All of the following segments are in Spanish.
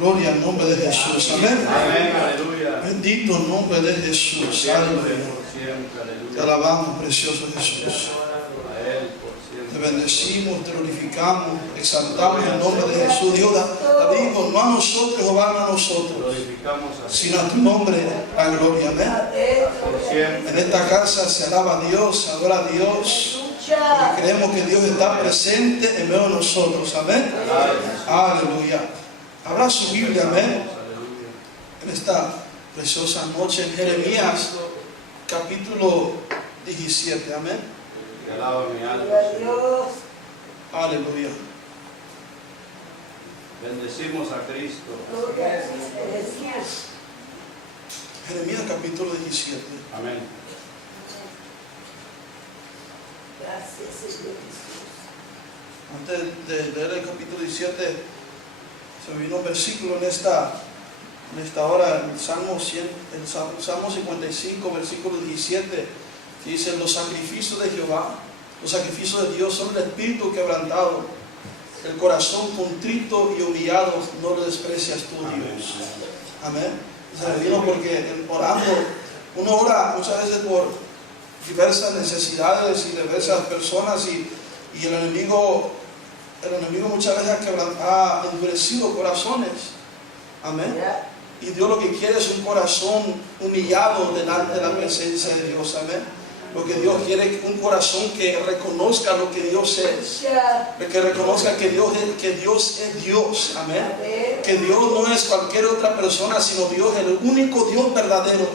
Gloria al nombre de Jesús. Amén. Amén, aleluya. Bendito el nombre de Jesús. Aleluya. Te alabamos, precioso Jesús. Te bendecimos, te glorificamos, exaltamos el nombre de Jesús. Dios, David dijo, no a nosotros, Jehová, no a nosotros, sino a tu nombre, a gloria. Amén. En esta casa se alaba a Dios, se adora a Dios. Porque creemos que Dios está presente en medio de nosotros. Amén. Aleluya. Habrá su Biblia, amén. En esta preciosa noche en Jeremías, capítulo 17. Amén. Alaba mi alma. Aleluya. Bendecimos a Cristo. Jeremías capítulo 17. Amén. Antes de leer el capítulo 17, se me vino un versículo en esta hora, el Salmo 55, versículo 17, que dice: los sacrificios de Jehová, los sacrificios de Dios son el espíritu quebrantado, el corazón contrito y humillado no lo desprecias tú, Dios. Amén. Se me vino porque orando, uno ora muchas veces por diversas necesidades y diversas personas, y el enemigo muchas veces ha endurecido corazones. Amén. Y Dios lo que quiere es un corazón humillado delante de la presencia de Dios. Amén. Lo que Dios quiere es un corazón que reconozca lo que Dios es, que reconozca que Dios es Dios. Amén. Que Dios no es cualquier otra persona, sino Dios, el único Dios verdadero,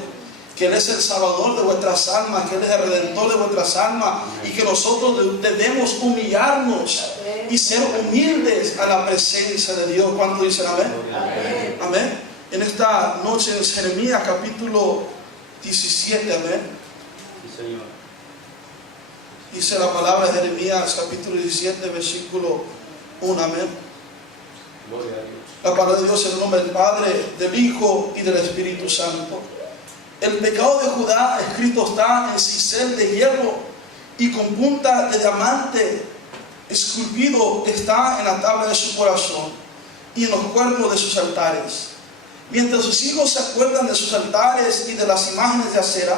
que Él es el Salvador de vuestras almas, que Él es el Redentor de vuestras almas, y que nosotros debemos humillarnos y ser humildes a la presencia de Dios. ¿Cuánto dicen amén? Amén. Amén. En esta noche en Jeremías capítulo 17, amén. Sí, Señor. Dice la palabra de Jeremías capítulo 17, versículo 1, amén. Gloria a Dios. La palabra de Dios en el nombre del Padre, del Hijo y del Espíritu Santo. El pecado de Judá escrito está en cisel de hierro, y con punta de diamante esculpido está en la tabla de su corazón y en los cuernos de sus altares. Mientras sus hijos se acuerdan de sus altares y de las imágenes de acera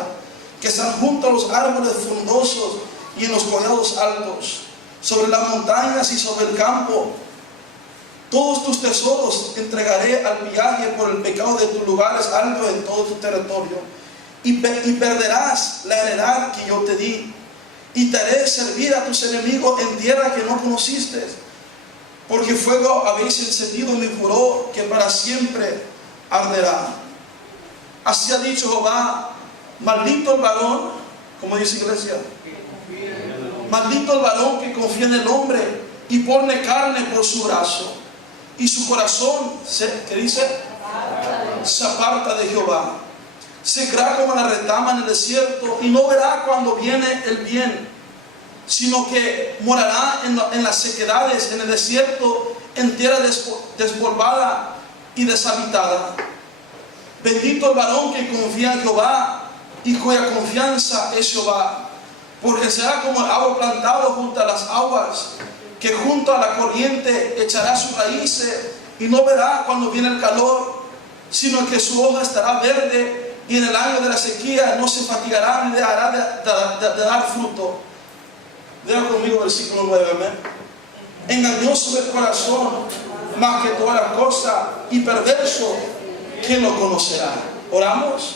que están junto a los árboles frondosos y en los collados altos, sobre las montañas y sobre el campo, todos tus tesoros entregaré al pillaje por el pecado de tus lugares altos en todo tu territorio, y perderás la heredad que yo te di, y te haré servir a tus enemigos en tierra que no conociste, porque fuego habéis encendido mi furor, que para siempre arderá. Así ha dicho Jehová: maldito el varón, como dice iglesia, maldito el varón que confía en el hombre y pone carne por su brazo, y su corazón ¿qué dice? Se aparta de Jehová. Secará como la retama en el desierto, y no verá cuando viene el bien, sino que morará en las sequedades, en el desierto, en tierra despolvada y deshabitada. Bendito el varón que confía en Jehová y cuya confianza es Jehová, porque será como el árbol plantado junto a las aguas, que junto a la corriente echará sus raíces, y no verá cuando viene el calor, sino que su hoja estará verde, y en el año de la sequía no se fatigará ni dejará de dar fruto. Lea conmigo versículo 9, amén. Engañoso el corazón más que todas las cosas, y perverso, ¿quién lo conocerá? Oramos.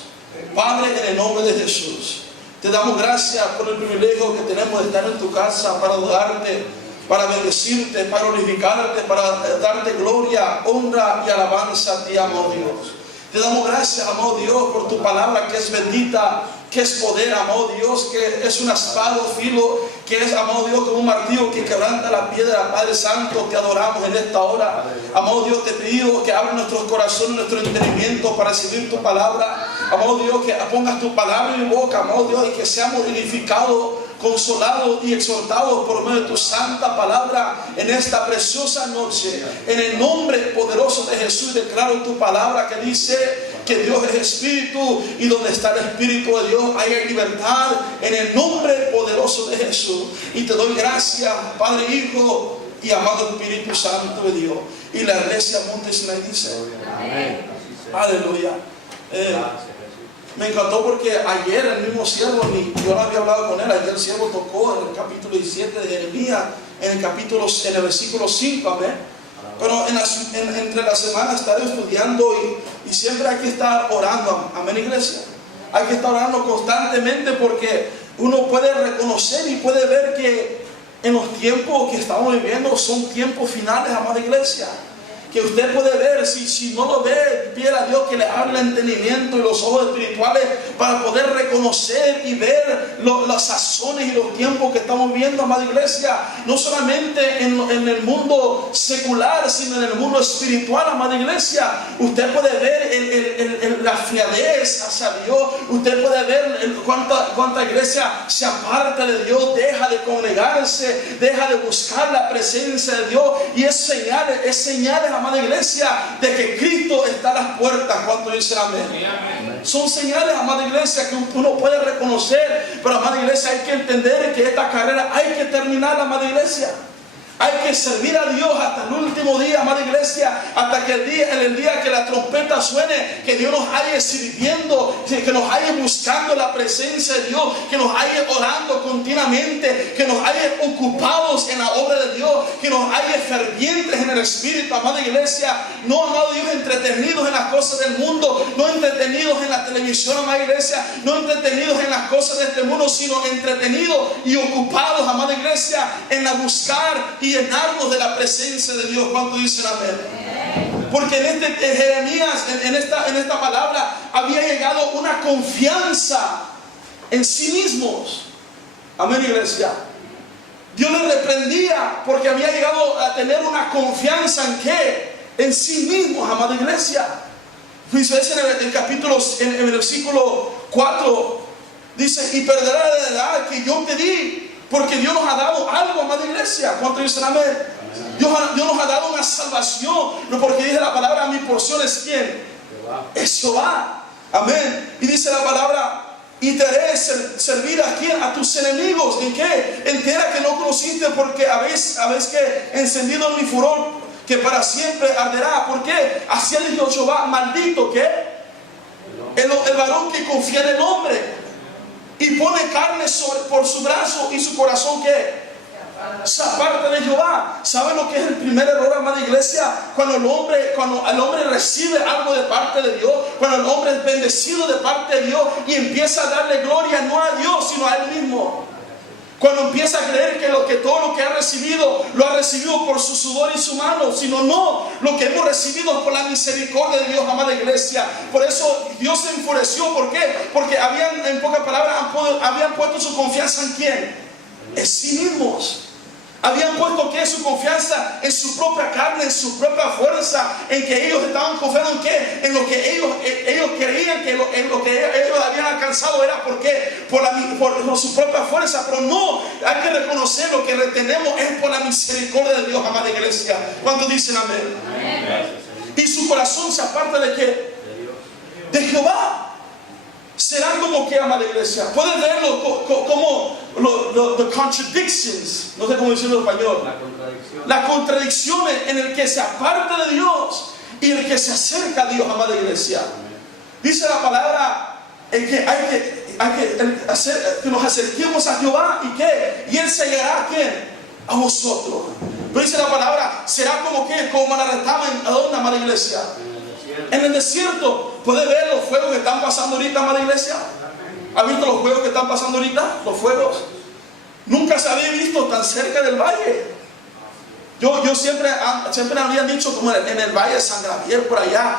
Padre, en el nombre de Jesús, te damos gracias por el privilegio que tenemos de estar en tu casa para adorarte, para bendecirte, para glorificarte, para darte gloria, honra y alabanza a ti, amado Dios. Te damos gracias, amado Dios, por tu palabra que es bendita, que es poder, amado Dios, que es un espada filo, que es, amado Dios, como un martillo que quebranta la piedra. Padre Santo, te adoramos en esta hora. Amado Dios, te pido que abra nuestros corazones, nuestro entendimiento para recibir tu palabra. Amado Dios, que pongas tu palabra en mi boca, amado Dios, y que seamos edificados, consolados y exhortados por medio de tu santa palabra en esta preciosa noche. En el nombre poderoso de Jesús declaro tu palabra que dice que Dios es espíritu, y donde está el espíritu de Dios hay libertad, en el nombre poderoso de Jesús. Y te doy gracias, Padre, Hijo y amado Espíritu Santo de Dios. Y la iglesia Monte Sinaí dice, Amén. aleluya. Gracias, Me encantó porque ayer el mismo siervo, yo no había hablado con él, ayer el siervo tocó en el capítulo 17 de Jeremías, en el versículo 5, amén. Pero entre la semana estaré estudiando y siempre hay que estar orando, amén, iglesia. Hay que estar orando constantemente porque uno puede reconocer y puede ver que en los tiempos que estamos viviendo son tiempos finales, amada iglesia. Que usted puede ver, si no lo ve, pide a Dios que le abra el entendimiento y los ojos espirituales para poder reconocer y ver las sazones y los tiempos que estamos viendo, amada iglesia. No solamente en el mundo secular, sino en el mundo espiritual, amada iglesia. Usted puede ver la friadez hacia Dios. Usted puede ver cuánta iglesia se aparta de Dios, deja de congregarse, deja de buscar la presencia de Dios. Y es señales, amada iglesia, de que Cristo está a las puertas. ¿Cuánto dicen amén? Son señales, amada iglesia, que uno puede reconocer. Pero, amada iglesia, hay que entender que esta carrera hay que terminar, amada iglesia. Hay que servir a Dios hasta el último día, amada iglesia, hasta que en el día que la trompeta suene, que Dios nos haya sirviendo, que nos haya buscando la presencia de Dios, que nos haya orando continuamente, que nos haya ocupados en la obra de Dios, que nos haya fervientes en el Espíritu, amada iglesia. No, amado Dios, entretenidos en las cosas del mundo, no entretenidos en la televisión, amada iglesia, no entretenidos en las cosas de este mundo, sino entretenidos y ocupados, amada iglesia, en la buscar y llenarnos de la presencia de Dios. ¿Cuánto dicen amén? Porque en Jeremías, en esta palabra, había llegado una confianza en sí mismos. Amén, iglesia. Dios les reprendía porque había llegado a tener una confianza en ¿qué? En sí mismos, amada iglesia. Dice en el versículo 4, dice, y perderá la heredad que yo te di. Porque Dios nos ha dado algo, amada iglesia. ¿Cuánto dicen amén? Dios nos ha dado una salvación. No, porque dice la palabra, mi porción es ¿quién? Jehová. Es Jehová. Amén. Y dice la palabra, y te haré servir a quién? A tus enemigos. ¿En qué? En tierra que no conociste, porque habéis que encendido mi furor, que para siempre arderá. ¿Por qué? Así ha dicho Jehová, maldito, ¿qué? El varón que confía en el hombre y pone carne por su brazo y su corazón ¿qué? Se aparta de Jehová. ¿Saben lo que es el primer error, amada iglesia? Cuando el hombre recibe algo de parte de Dios, cuando el hombre es bendecido de parte de Dios y empieza a darle gloria no a Dios sino a él mismo. Cuando empieza a creer que todo lo que ha recibido lo ha recibido por su sudor y su mano, sino no, lo que hemos recibido por la misericordia de Dios, amada iglesia. Por eso Dios se enfureció. ¿Por qué? Porque en pocas palabras, habían puesto su confianza en ¿quién? En sí mismos. Habían puesto ¿qué? Su confianza en su propia carne, en su propia fuerza, en que ellos estaban confiando en ¿qué? En lo que ellos creían que en lo que ellos habían alcanzado era ¿por qué? Por su propia fuerza. Pero no, hay que reconocer lo que retenemos es por la misericordia de Dios, amada iglesia. ¿Cuántos dicen amén? Amén. Y su corazón se aparta de ¿qué? De Jehová. Serán como que, amada iglesia. Pueden verlo como the contradictions. No sé cómo decirlo en español. Las contradicciones en el que se aparta de Dios y el que se acerca a Dios, amada iglesia. Dice la palabra que hay que hacer que nos acerquemos a Jehová y ¿qué? Y Él se llegará ¿a quién? A vosotros. Pero dice la palabra, será como que, como la retama en ¿a dónde, amada iglesia? En el desierto. ¿Puede ver los fuegos que están pasando ahorita, amada iglesia? ¿Ha visto los fuegos que están pasando ahorita? Los fuegos. Nunca se había visto tan cerca del valle. Yo siempre habían dicho como en el valle de San Gabriel, por allá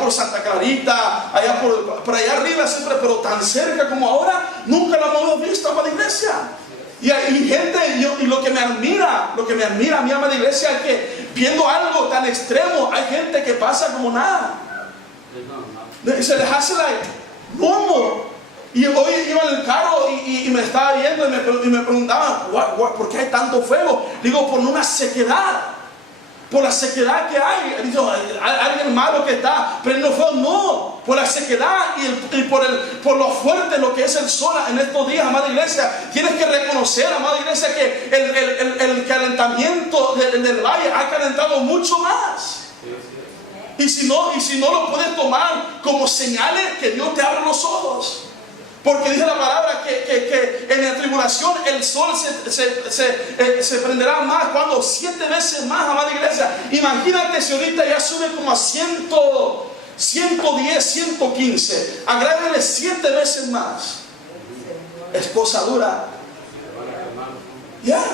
por Santa Clarita, allá por allá arriba siempre, pero tan cerca como ahora, nunca lo hemos visto, amada iglesia. Y gente, y lo que me admira a mi amada iglesia es que viendo algo tan extremo, hay gente que pasa como nada. Se les hace normal. Y hoy iba en el carro y me estaba viendo y me preguntaban, ¿por qué hay tanto fuego? Digo, por una sequedad. por la sequedad que hay. Dijo, alguien malo que está prendiendo fuego. No, por la sequedad y por lo fuerte lo que es el sol en estos días, amada iglesia. Tienes que reconocer, amada iglesia, que el calentamiento del valle ha calentado mucho más. Y si no lo puedes tomar como señales, que Dios te abra los ojos. Porque dice la palabra que en la tribulación el sol se prenderá más. Cuando 7 veces más, amada iglesia. Imagínate si ahorita ya sube como a 110, 115. Agrégale 7 veces más. Es cosa dura. Ya.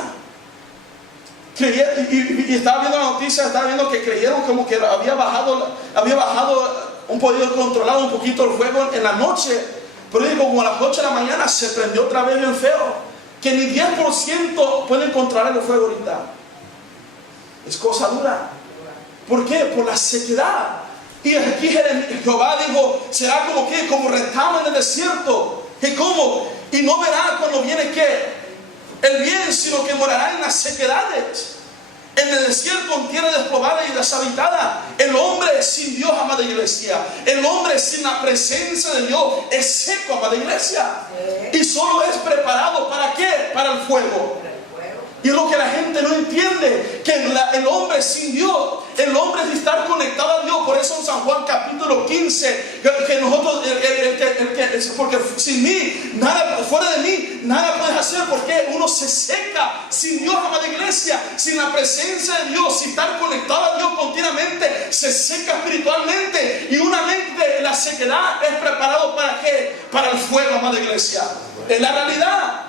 Y estaba viendo la noticia, estaba viendo que creyeron como que había bajado un poquito controlado un poquito el fuego en la noche. Pero digo, como a las 8 de la mañana se prendió otra vez bien feo. Que ni 10% pueden controlar el fuego ahorita. Es cosa dura. ¿Por qué? Por la sequedad. Y aquí Jehová dijo, será como retama en el desierto. ¿Y cómo? Y no verá cuando viene ¿qué? El bien, sino que morará en las sequedades. En el desierto, en tierra despoblada y deshabitada. El hombre sin Dios, amada iglesia. El hombre sin la presencia de Dios es seco, amada iglesia. Y solo es preparado ¿para qué? Para el fuego. Y es lo que la gente no entiende, que el hombre sin Dios, el hombre sin estar conectado a Dios. Por eso en San Juan capítulo 15, que nosotros, porque sin mí, nada, fuera de mí, nada puedes hacer, porque uno se seca sin Dios, amada iglesia, sin la presencia de Dios, sin estar conectado a Dios continuamente, se seca espiritualmente. Y una mente en la sequedad es preparado ¿para qué? Para el fuego, amada iglesia. Es la realidad.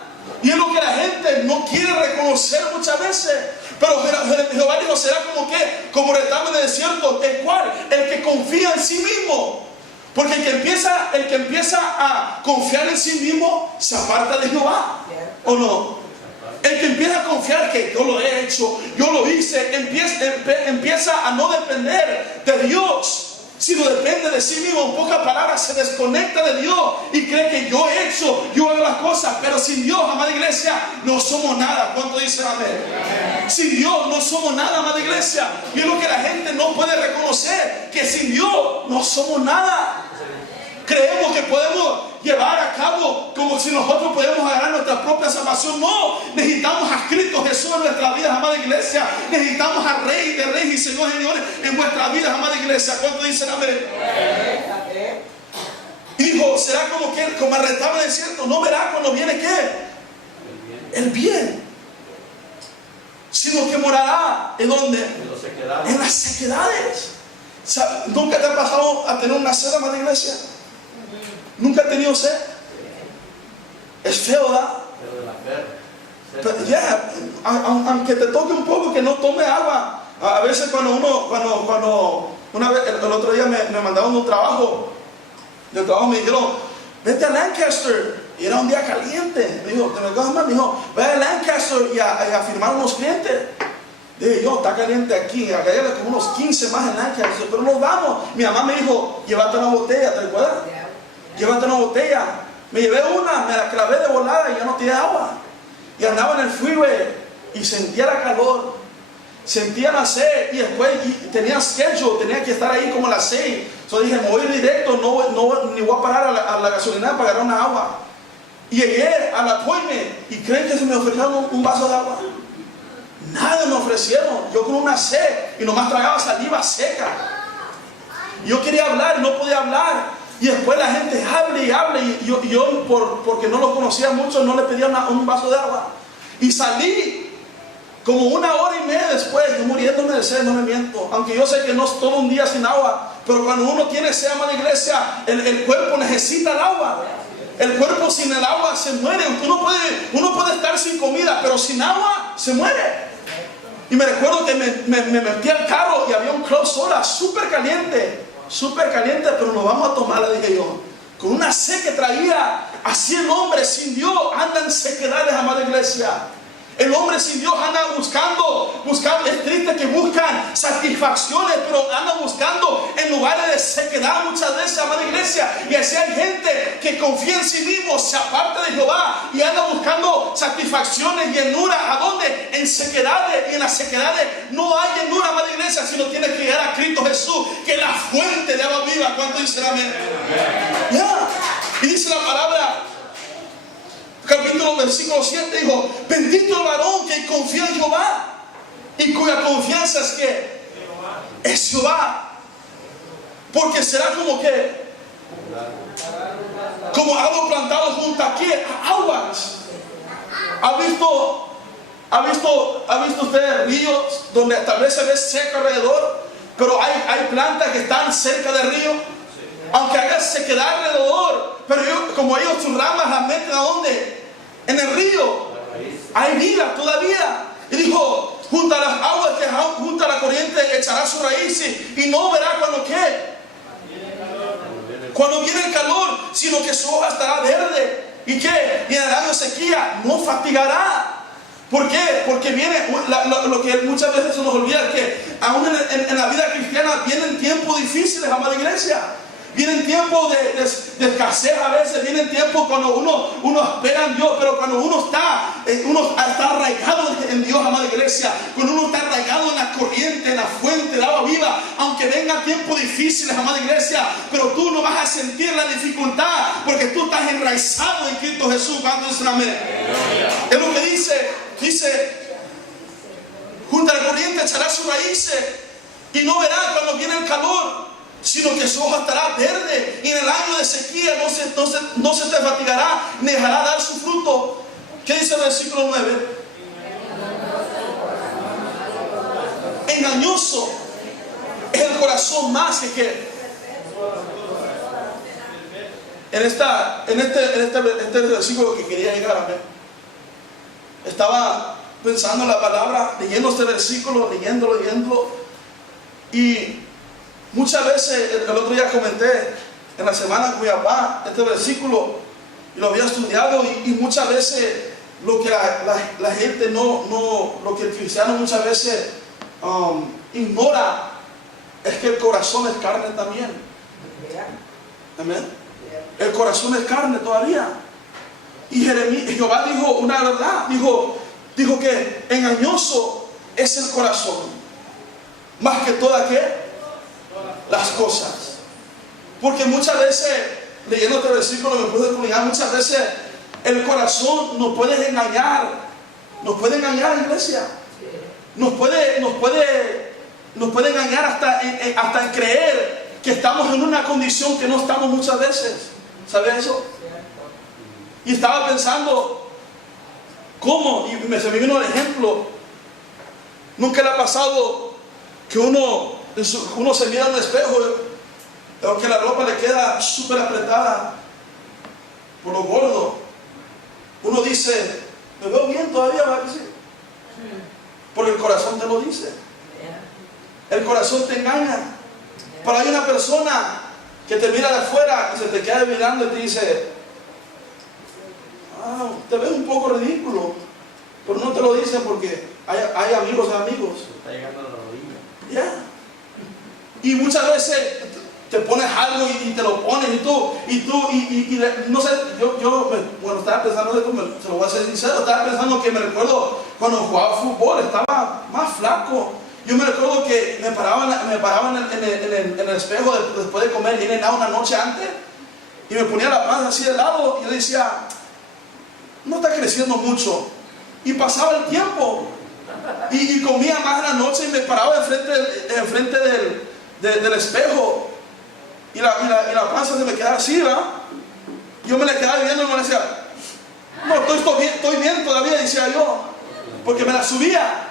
Y es lo que la gente no quiere reconocer muchas veces. Pero Jehová dijo, será como que, como retama en el desierto. ¿El cual? El que confía en sí mismo. Porque el que empieza a confiar en sí mismo se aparta de Jehová. ¿O no? El que empieza a confiar que yo lo he hecho, yo lo hice, empieza a no depender de Dios, sino depende de sí mismo. En pocas palabras, se desconecta de Dios y cree que yo he hecho, yo hago las cosas. Pero sin Dios, amada iglesia, no somos nada. ¿Cuánto dicen amén? Sin Dios no somos nada, amada iglesia. Y es lo que la gente no puede reconocer, que sin Dios no somos nada. Creemos que podemos llevar a cabo como si nosotros podemos agarrar nuestra propia salvación. No, necesitamos a Cristo Jesús en nuestra vida, amada iglesia. Necesitamos a Rey de Reyes y Señor de Señores en vuestra vida, amada iglesia. ¿Cuánto dicen amén? Y dijo, será como el retablo del desierto. No verá cuando viene ¿qué? El bien. Sino que morará ¿en dónde? En las sequedades. ¿Nunca te ha pasado a tener una sed, amada iglesia? ¿Nunca has tenido sed? Es feo, ¿verdad? Pero aunque te toque un poco, que no tome agua. A veces cuando una vez, el otro día me mandaron un trabajo. Del trabajo me dijeron, vete a Lancaster. Y era un día caliente. Me dijo, ve a Lancaster y a firmar unos clientes. Dije yo, está caliente aquí, acá hay como unos 15 más en Lancaster. Pero nos vamos. Mi mamá me dijo, llévate una botella, ¿te recuerdas? Llévate una botella. Me llevé una, me la clavé de volada y ya no tiene agua. Y andaba en el freeway y sentía la calor, sentía la sed. Y después tenía schedule, tenía que estar ahí como a las 6. Entonces dije, me voy directo, ni voy a parar a la gasolinera para agarrar una agua. Y llegué al appointment y creen que se me ofrecieron un vaso de agua. Nada me ofrecieron. Yo con una sed y nomás tragaba saliva seca. Yo quería hablar y no podía hablar. Y después la gente hable y hable. Y yo porque no lo conocía mucho, no le pedía un vaso de agua. Y salí como 1 hora y media después, yo muriéndome de sed, no me miento. Aunque yo sé que no es todo un día sin agua. Pero cuando uno tiene sed, amada iglesia, el cuerpo necesita el agua. El cuerpo sin el agua se muere. Uno puede estar sin comida, pero sin agua se muere. Y me recuerdo que me metí al carro y había un club soda súper caliente, pero nos vamos a tomar, le dije yo. Con una sed que traía, así el hombre sin Dios anda en sequedades, amada iglesia. El hombre sin Dios anda buscando, es triste que buscan satisfacciones, pero anda buscando en lugares de sequedad muchas veces, amada iglesia. Y así hay gente que confía en sí mismo, se aparta de Jehová y anda buscando satisfacciones, llenura. ¿A dónde? En sequedades. Y en las sequedades no hay llenura, amada iglesia, sino tiene que llegar a Cristo Jesús, que es la fuente de agua viva. ¿Cuánto dicen amén? Ya. Y dice la palabra, capítulo versículo 7, dijo: bendito el varón que confía en Jehová y cuya confianza es que es Jehová, porque será como árbol plantado junto a aguas. ¿Ha visto usted ríos donde tal vez se ve seco alrededor, pero hay plantas que están cerca del río? Aunque haya sequedad alrededor, pero como ellos sus ramas las meten ¿a dónde? En el río. Hay vida todavía. Y dijo: junto a las aguas que junto a la corriente echará sus raíces y no verá cuando viene el calor, sino que su hoja estará verde. ¿Y qué? Y en el año de sequía no fatigará. ¿Por qué? Porque viene lo que muchas veces se nos olvida, es que aún en la vida cristiana vienen tiempos difíciles, amada iglesia. Vienen tiempos de escasez a veces, vienen tiempos cuando uno espera en Dios, pero cuando uno está arraigado en Dios, amada iglesia, cuando uno está arraigado en la corriente, en la fuente de agua viva, aunque vengan tiempos difíciles, amada iglesia, pero tú no vas a sentir la dificultad, porque tú estás enraizado en Cristo Jesús. ¿Cuánto dicen amén? Es lo que dice, junto a la corriente echará sus raíces y no verá cuando viene el calor, sino que su hoja estará verde, y en el año de sequía no se te fatigará, ni dejará dar su fruto. ¿Qué dice el versículo 9? Engañoso es el corazón más que en este versículo que quería llegar a ver. Estaba pensando en la palabra, leyendo este versículo, leyéndolo, y muchas veces, el otro día comenté en la semana con mi papá este versículo y lo había estudiado, y muchas veces lo que la gente lo que el cristiano muchas veces ignora es que el corazón es carne también. Amén. El corazón es carne todavía. Y Jehová dijo una verdad, dijo que engañoso es el corazón, más que todas las cosas. Porque muchas veces, leyendo este versículo, me pude explicar, muchas veces el corazón nos puede engañar, iglesia. Nos puede engañar hasta en creer que estamos en una condición que no estamos muchas veces. ¿Sabe eso? Y estaba pensando cómo, y se me vino el ejemplo. Nunca le ha pasado que uno se mira en el espejo, aunque la ropa le queda súper apretada por lo gordo. Uno dice: me veo bien todavía, ¿verdad que sí? Porque el corazón te lo dice. El corazón te engaña. Pero hay una persona que te mira de afuera y se te queda mirando y te dice: te ves un poco ridículo. Pero no te lo dicen porque hay amigos de amigos. Está llegando a la rodilla. Ya. Y muchas veces te pones algo y te lo pones y no sé, bueno, estaba pensando, se lo voy a ser sincero, estaba pensando que me recuerdo cuando jugaba fútbol, estaba más flaco. Yo me recuerdo que me paraban en el espejo después de comer In-N-Out una noche antes, y me ponía la panza así de lado, y yo decía: no está creciendo mucho. Y pasaba el tiempo y comía más en la noche, y me paraba enfrente del espejo, y la panza se me quedaba así, ¿verdad? Yo me la quedaba viendo y me decía: no, estoy bien todavía, decía yo, porque me la subía.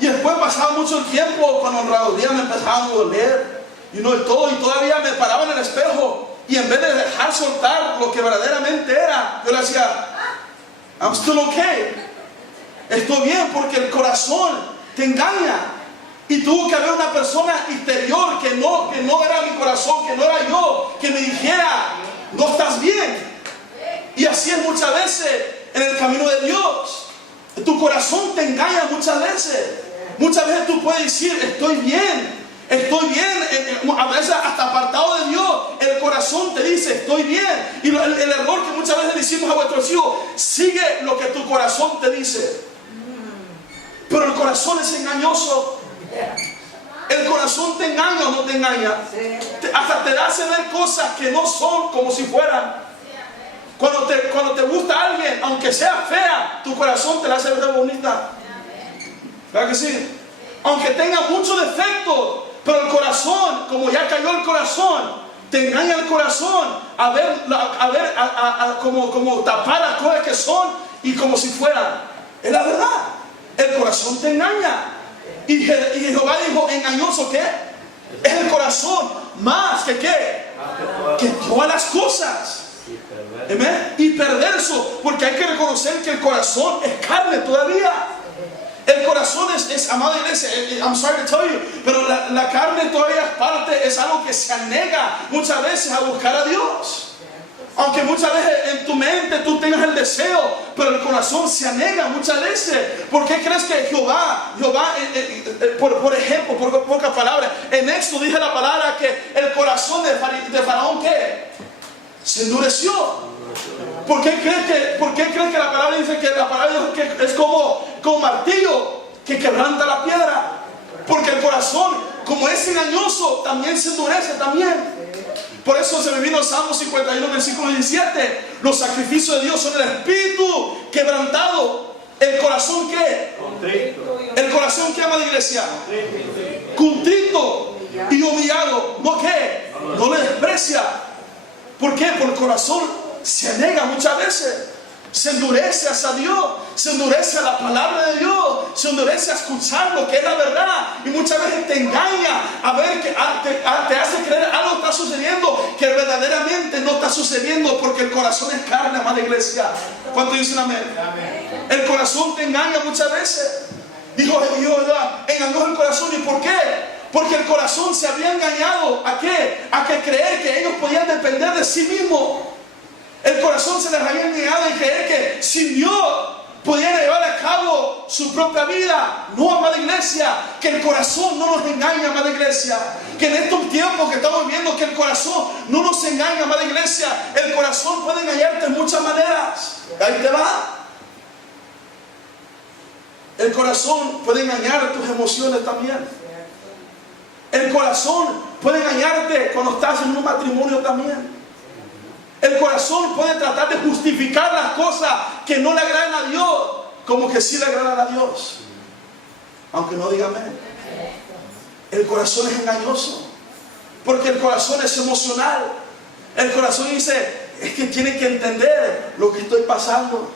Y después pasaba mucho el tiempo, cuando las rodillas me empezaban a doler y todavía me paraba en el espejo, y en vez de dejar soltar lo que verdaderamente era, yo le decía: I'm still okay, estoy bien, porque el corazón te engaña. Y tuvo que haber una persona exterior que no era mi corazón, que no era yo, que me dijera: no estás bien. Y así es muchas veces en el camino de Dios. Tu corazón te engaña muchas veces. Muchas veces tú puedes decir, estoy bien, a veces hasta apartado de Dios, el corazón te dice, estoy bien. Y el error que muchas veces decimos a vuestros hijos, sigue lo que tu corazón te dice. Pero el corazón es engañoso. El corazón te engaña o no te engaña. Hasta te hace ver cosas que no son como si fueran. Cuando te gusta alguien, aunque sea fea, tu corazón te la hace ver bonita. ¿Verdad que sí? Aunque tenga muchos defectos, pero el corazón, como ya cayó el corazón, te engaña el corazón como tapar las cosas que son y como si fueran. Es la verdad. El corazón te engaña. Y Jehová dijo, engañoso, ¿qué? Es el corazón más que ¿qué? Que todas las cosas. Amén. Y perverso, porque hay que reconocer que el corazón es carne todavía. El corazón es amada iglesia, I'm sorry to tell you, pero la carne todavía es algo que se anega muchas veces a buscar a Dios. Aunque muchas veces en tu mente tú tengas el deseo, pero el corazón se anega muchas veces. ¿Por qué crees que Jehová, por ejemplo, por pocas palabras, en Éxodo dice la palabra que el corazón de Faraón, ¿qué? Se endureció. ¿Por qué crees que la palabra dice que la palabra dice que es como martillo que quebranta la piedra? Porque el corazón, como es engañoso, también se endurece también. Por eso se me vino Salmo 51, versículo 17. Los sacrificios de Dios son el espíritu quebrantado. ¿El corazón qué? Contrito. ¿El corazón qué, amada iglesia? Contrito y humillado. ¿No qué? No le desprecia. ¿Por qué? Porque el corazón se niega muchas veces. Se endurece hacia Dios, se endurece a la palabra de Dios, se endurece a escuchar lo que es la verdad, y muchas veces te engaña a ver que te hace creer algo está sucediendo que verdaderamente no está sucediendo, porque el corazón es carne, amada iglesia. ¿Cuánto dicen amén? Amén. El corazón te engaña muchas veces. Dijo engañó el corazón. ¿Y por qué? Porque el corazón se había engañado. ¿A qué? A que creer que ellos podían depender de sí mismos. El corazón se les había engañado y creer que sin Dios podían llevar a cabo su propia vida. No, amada iglesia, que el corazón no nos engaña, amada iglesia. Que en estos tiempos que estamos viendo, que el corazón no nos engaña, amada iglesia. El corazón puede engañarte de muchas maneras. Ahí te va. El corazón puede engañar tus emociones también. El corazón puede engañarte cuando estás en un matrimonio también. El corazón puede tratar de justificar las cosas que no le agradan a Dios, como que sí le agradan a Dios, aunque no diga amén. El corazón es engañoso, porque el corazón es emocional. El corazón dice, es que tiene que entender lo que estoy pasando,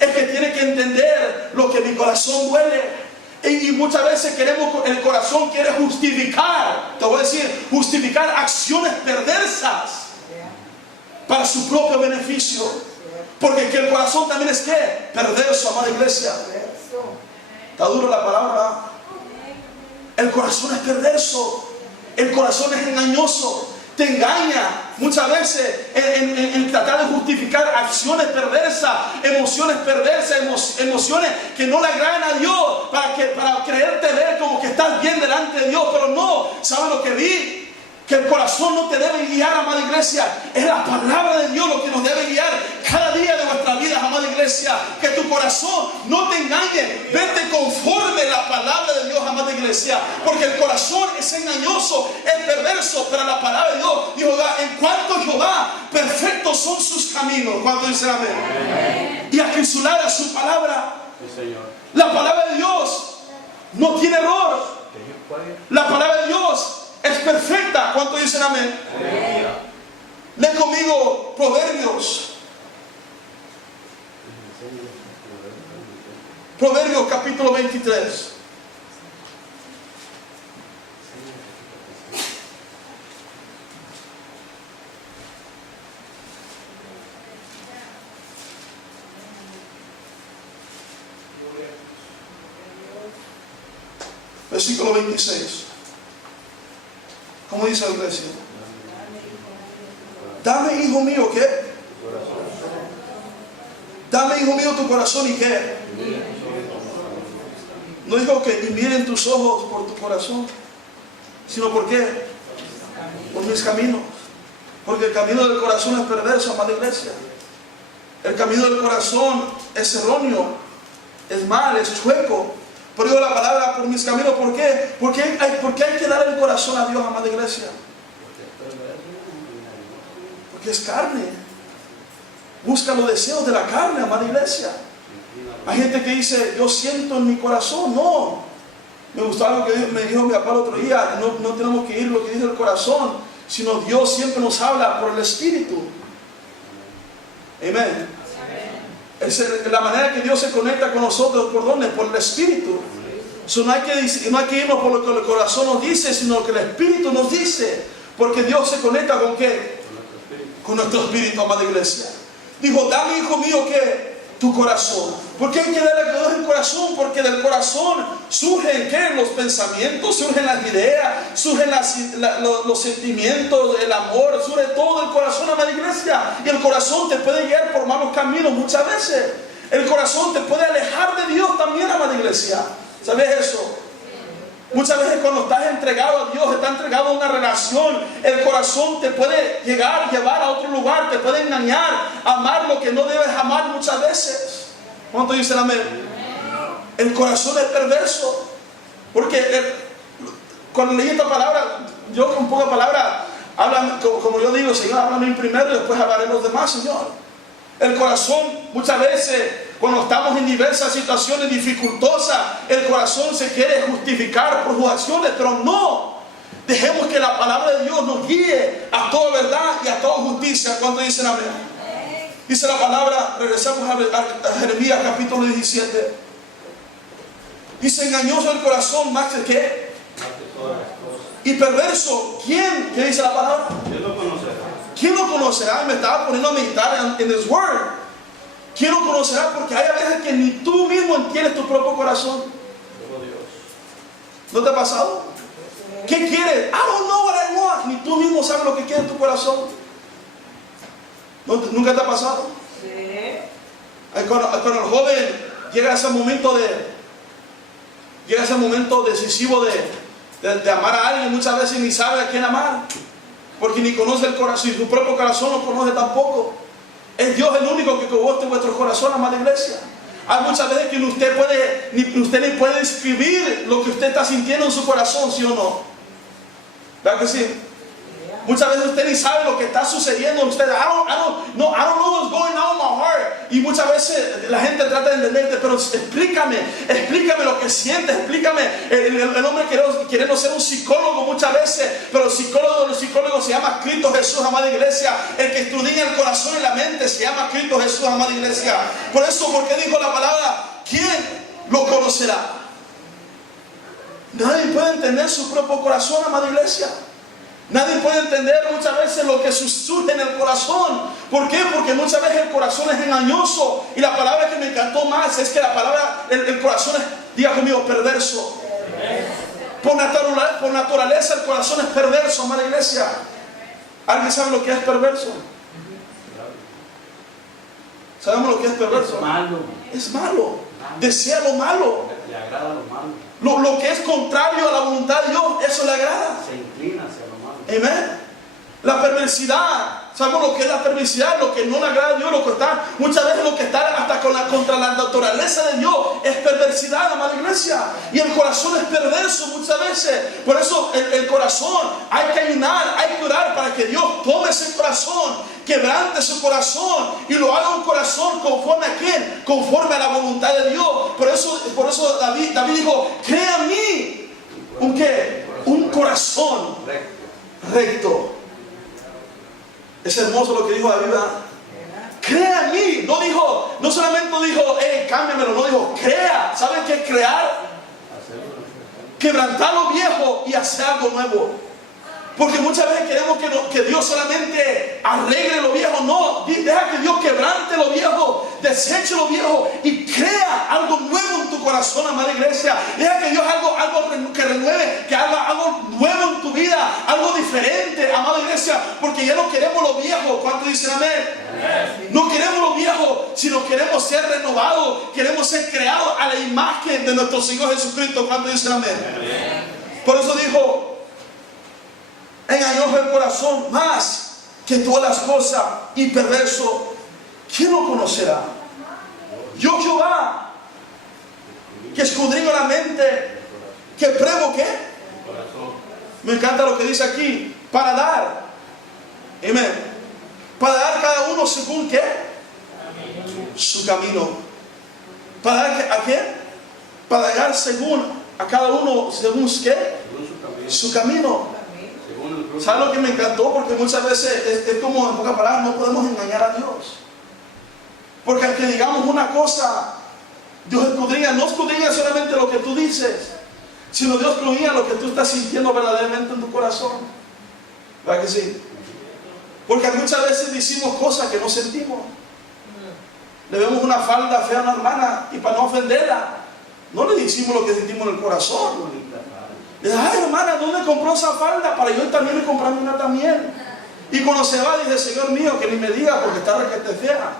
es que tiene que entender lo que mi corazón duele. Y muchas veces el corazón quiere justificar, te voy a decir, justificar acciones perversas para su propio beneficio. Porque que el corazón también es ¿qué? Perverso, amada iglesia. Está duro la palabra. El corazón es perverso. El corazón es engañoso. Te engaña muchas veces en tratar de justificar acciones perversas, emociones perversas, emociones que no le agradan a Dios, para creerte ver como que estás bien delante de Dios. Pero no, ¿sabes lo que vi? Que el corazón no te debe guiar, amada iglesia. Es la palabra de Dios lo que nos debe guiar cada día de nuestra vida, amada iglesia. Que tu corazón no te engañe. Vete conforme la palabra de Dios, amada iglesia. Porque el corazón es engañoso, es perverso, pero la palabra de Dios, Jehová, en cuanto a Jehová, perfectos son sus caminos. ¿Cuánto dicen amén? Amén. Y acrisolada su palabra. Sí, Señor. La palabra de Dios no tiene error. La palabra de Dios es perfecta. ¿Cuánto dicen amén? Amén. Lee conmigo Proverbios. Proverbios capítulo 23. Versículo 26. ¿Cómo dice la iglesia? Dame, hijo mío, ¿qué? Dame, hijo mío, tu corazón y ¿qué? No dijo que ni miren tus ojos por tu corazón, sino ¿por qué? Por mis caminos. Porque el camino del corazón es perverso, amada iglesia. El camino del corazón es erróneo, es mal, es chueco. Por eso la palabra por mis caminos, ¿por qué? ¿Por qué hay que dar el corazón a Dios, amada iglesia? Porque es carne. Busca los deseos de la carne, amada iglesia. Hay gente que dice, yo siento en mi corazón. No. Me gustó algo que me dijo mi papá el otro día. No tenemos que ir lo que dice el corazón, sino Dios siempre nos habla por el Espíritu. Amén. Es la manera que Dios se conecta con nosotros. ¿Por dónde? Por el Espíritu. No hay que irnos por lo que el corazón nos dice, sino lo que el Espíritu nos dice. Porque Dios se conecta ¿con qué? Con nuestro espíritu, amada iglesia. Dijo, dame, hijo mío, ¿qué? Tu corazón. ¿Por qué hay que darle a Dios el corazón? Porque del corazón surgen ¿qué? Los pensamientos, surgen las ideas, surgen los sentimientos, el amor, surge todo el corazón, amada iglesia. Y el corazón te puede guiar por malos caminos muchas veces. El corazón te puede alejar de Dios también, amada iglesia. ¿Sabes eso? Muchas veces cuando estás entregado a Dios, estás entregado a una relación, el corazón te puede llevar a otro lugar, te puede engañar, amar lo que no debes amar muchas veces. ¿Cuántos dicen amén? El corazón es perverso. Porque cuando leí esta palabra, yo con poca palabra, como yo digo, Señor, háblame en primero y después hablaré los demás, Señor. El corazón muchas veces, cuando estamos en diversas situaciones dificultosas, el corazón se quiere justificar por sus acciones, pero no. Dejemos que la palabra de Dios nos guíe a toda verdad y a toda justicia. ¿Cuánto dicen amén? Dice la palabra, regresamos a Jeremías capítulo 17. Dice, engañoso el corazón más que ¿qué? Y perverso. ¿Quién? ¿Qué dice la palabra? ¿Quién lo conocerá? ¿Quién lo conocerá? Y me estaba poniendo a meditar en His Word. ¿Quién lo conocerá? Porque hay veces que ni tú mismo entiendes tu propio corazón. ¿No te ha pasado? ¿Qué quieres? I don't know what I want. Ni tú mismo sabes lo que quieres en tu corazón. ¿Nunca te ha pasado? Sí. Cuando el joven llega a ese momento decisivo de amar a alguien, muchas veces ni sabe a quién amar. Porque ni conoce el corazón, y su propio corazón no conoce tampoco. Es Dios el único que conoce vuestro corazón, amada iglesia. Hay muchas veces que usted ni puede describir lo que usted está sintiendo en su corazón, ¿sí o no? ¿Verdad que sí? Muchas veces usted ni sabe lo que está sucediendo. Usted, I don't know what's going on in my heart. Y muchas veces la gente trata de entenderte, pero explícame lo que sientes, explícame. El hombre queriendo ser un psicólogo muchas veces, pero el psicólogo de los psicólogos se llama Cristo Jesús, amada iglesia. El que estudia el corazón y la mente se llama Cristo Jesús, amada iglesia. Por eso, porque dijo la palabra, ¿quién lo conocerá? Nadie puede entender su propio corazón, amada iglesia. Nadie puede entender muchas veces lo que surge en el corazón. ¿Por qué? Porque muchas veces el corazón es engañoso. Y la palabra que me encantó más es que la palabra, el corazón es, diga conmigo, perverso. Por naturaleza el corazón es perverso, amada iglesia. ¿Alguien sabe lo que es perverso? ¿Sabemos lo que es perverso? Es malo. Es malo. Desea lo malo. Le agrada lo malo. Lo que es contrario a la voluntad de Dios, eso le agrada. Se inclina hacia lo malo. Amén. La perversidad, sabemos lo que es la perversidad, lo que no le agrada a Dios, lo que está, muchas veces lo que está hasta contra la naturaleza de Dios es perversidad, amada iglesia. Y el corazón es perverso muchas veces. Por eso el corazón, hay que ayunar, hay que orar para que Dios tome ese corazón, quebrante su corazón y lo haga un corazón conforme a quién, conforme a la voluntad de Dios. Por eso David dijo, crea en mí un qué, un corazón recto. Es hermoso lo que dijo David. Crea en mí. No solamente dijo, cámbiamelo, no dijo, crea. ¿Saben qué es crear? Quebrantar lo viejo y hacer algo nuevo. Porque muchas veces queremos que Dios solamente arregle lo viejo. No, deja que Dios quebrante lo viejo, deseche lo viejo y crea algo nuevo en tu corazón, amada iglesia. Deja que Dios algo que renueve, que haga algo nuevo en tu vida, algo diferente, amada iglesia. iglesia, porque ya no queremos lo viejo. ¿Cuántos dicen amén? No queremos lo viejo, sino queremos ser renovados, queremos ser creados a la imagen de nuestro Señor Jesucristo. ¿Cuántos dicen amén? Por eso dijo, engañoso el corazón más que todas las cosas y perverso, ¿quién lo conocerá? Yo Jehová, que escudriño la mente, que pruebo ¿qué? Me encanta lo que dice aquí, para dar, amén, para dar cada uno según ¿qué? Su camino. ¿Para dar a qué? Para dar según a cada uno según ¿qué? Su camino. ¿Sabes lo que me encantó? Porque muchas veces es como en pocas palabras, no podemos engañar a Dios. Porque aunque digamos una cosa, Dios escudriña, no escudriña solamente lo que tú dices, sino Dios escudriña lo que tú estás sintiendo verdaderamente en tu corazón. ¿Verdad que sí? Porque muchas veces decimos cosas que no sentimos. Le vemos una falda fea a una hermana y para no ofenderla, no le decimos lo que sentimos en el corazón. Le dice, ay hermana, ¿dónde compró esa falda? Para yo también le comprarme una también. Y cuando se va dice, Señor mío, que ni me diga porque está requete fea.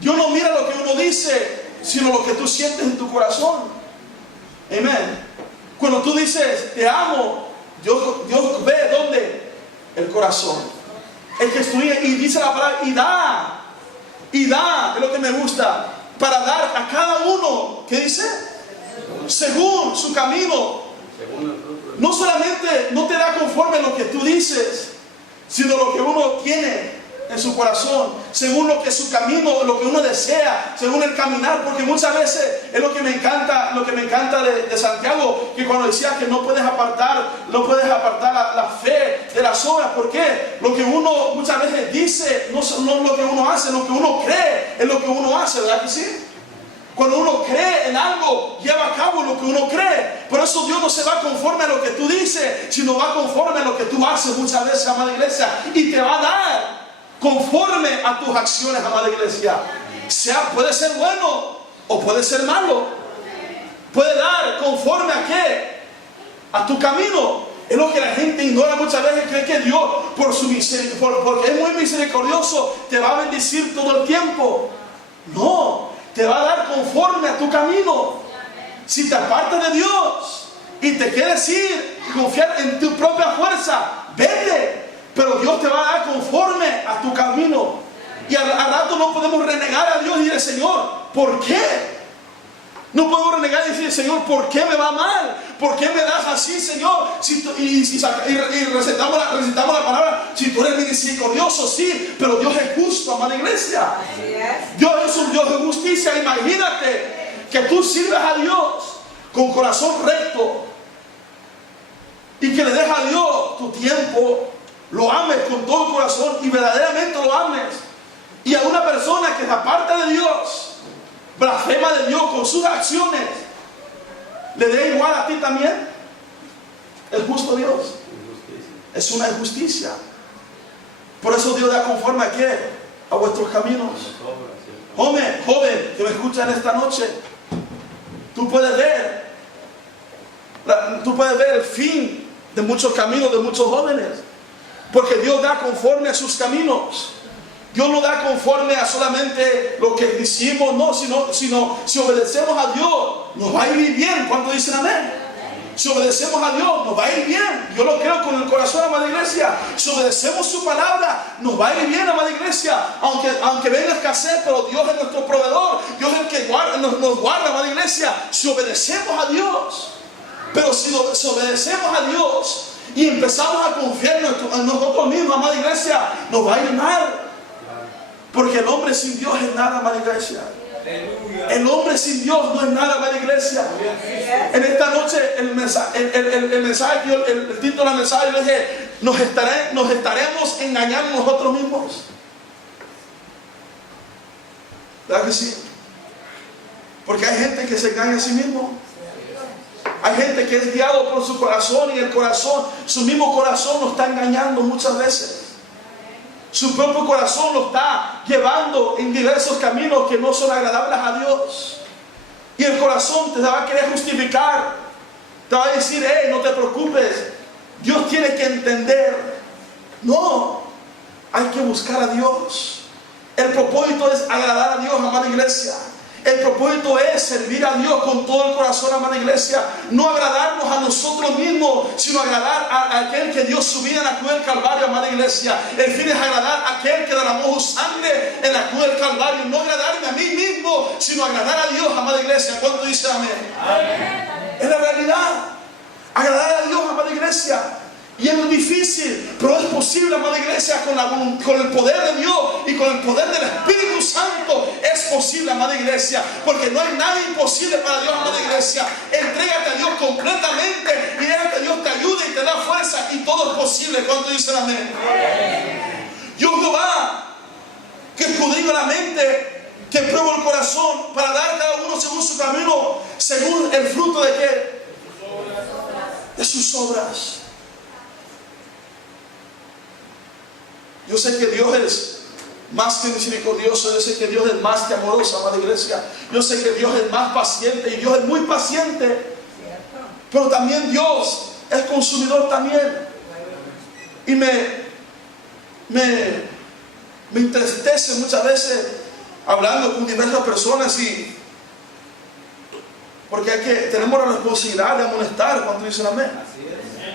Dios no mira lo que uno dice, sino lo que tú sientes en tu corazón. Amén. Cuando tú dices, te amo, Dios ve ¿dónde? El corazón. El que estudia y dice la palabra, y da, es lo que me gusta, para dar a cada uno, ¿qué dice? Según su camino. No solamente no te da conforme a lo que tú dices, sino lo que uno tiene en su corazón, según lo que su camino, lo que uno desea, según el caminar, porque muchas veces es lo que me encanta de Santiago, que cuando decía que no puedes apartar la fe de las obras. ¿Por qué? Lo que uno muchas veces dice no es lo que uno hace, lo que uno cree es lo que uno hace, ¿verdad que sí? Cuando uno cree en algo, lleva a cabo lo que uno cree. Por eso Dios no se va conforme a lo que tú dices, sino va conforme a lo que tú haces muchas veces, amada iglesia. Y te va a dar conforme a tus acciones, amada iglesia. Puede ser bueno o puede ser malo. Puede dar conforme a qué? A tu camino. Es lo que la gente ignora muchas veces. Cree que Dios, por su misericordia, porque es muy misericordioso, te va a bendecir todo el tiempo. No. Te va a dar conforme a tu camino. Si te apartas de Dios y te quieres ir y confiar en tu propia fuerza, vete. Pero Dios te va a dar conforme a tu camino. Y al rato no podemos renegar a Dios y decir, Señor, ¿por qué? No podemos renegar y decir, Señor, ¿por qué me va mal? ¿Por qué me das así, Señor? Y recitamos la palabra, si tú eres misericordioso, sí, pero Dios es justo, amada iglesia. Dios es un Dios de justicia. Imagínate que tú sirves a Dios con corazón recto y que le des a Dios tu tiempo, lo ames con todo el corazón y verdaderamente lo ames. Y a una persona que se aparta de Dios, blasfema de Dios con sus acciones, le dé igual a ti también. ¿Es justo Dios? Es una injusticia. Por eso Dios da conforme a qué? A vuestros caminos. Joven que me escucha en esta noche, tú puedes ver el fin de muchos caminos de muchos jóvenes, porque Dios da conforme a sus caminos. Dios no da conforme a solamente lo que decimos, no, sino si obedecemos a Dios, nos va a ir bien. ¿Cuántos dicen amén? Si obedecemos a Dios, nos va a ir bien. Yo lo creo con el corazón, amada iglesia. Si obedecemos su palabra, nos va a ir bien, amada iglesia. Aunque venga escasez, pero Dios es nuestro proveedor. Dios es el que nos guarda, amada iglesia. Si obedecemos a Dios. Pero si obedecemos a Dios y empezamos a confiar en nosotros mismos, amada iglesia, nos va a ir mal. Porque el hombre sin Dios es nada, amada iglesia. El hombre sin Dios no es nada, amada iglesia. En esta noche el título del mensaje, yo dije, nos estaremos engañando nosotros mismos. ¿Verdad que sí? Porque hay gente que se engaña a sí mismo. Hay gente que es guiado por su corazón y el corazón, su mismo corazón lo está engañando muchas veces. Su propio corazón lo está llevando en diversos caminos que no son agradables a Dios. Y el corazón te va a querer justificar. Te va a decir, no te preocupes. Dios tiene que entender No, hay que buscar a Dios. El propósito es agradar a Dios, amada iglesia. El propósito es servir a Dios con todo el corazón, amada iglesia. No agradarnos a nosotros mismos, sino agradar a aquel que dio su vida en la cruz del Calvario, amada iglesia. El fin es agradar a aquel que derramó su sangre en la cruz del Calvario. No agradarme a mí mismo, sino agradar a Dios, amada iglesia. ¿Cuánto dice amén? Amén. Es la realidad. Agradar a Dios, amada iglesia. Y es muy difícil, pero es posible, amada iglesia, con el poder de Dios y con el poder del Espíritu Santo. Es posible, amada iglesia, porque no hay nada imposible para Dios, amada iglesia. Entrégate a Dios completamente y deja que Dios te ayude y te da fuerza, y todo es posible. ¿Cuánto dicen amén? Yo, Jehová, que escudriño la mente, que pruebo el corazón, para dar a cada uno según su camino, según el fruto de qué? De sus obras. Yo sé que Dios es más que misericordioso. Yo sé que Dios es más que amoroso, amada iglesia. Yo sé que Dios es más paciente, y Dios es muy paciente. Pero también Dios es consumidor también. Y me entristece muchas veces hablando con diversas personas, porque tenemos la responsabilidad de amonestar. Cuando dicen amén,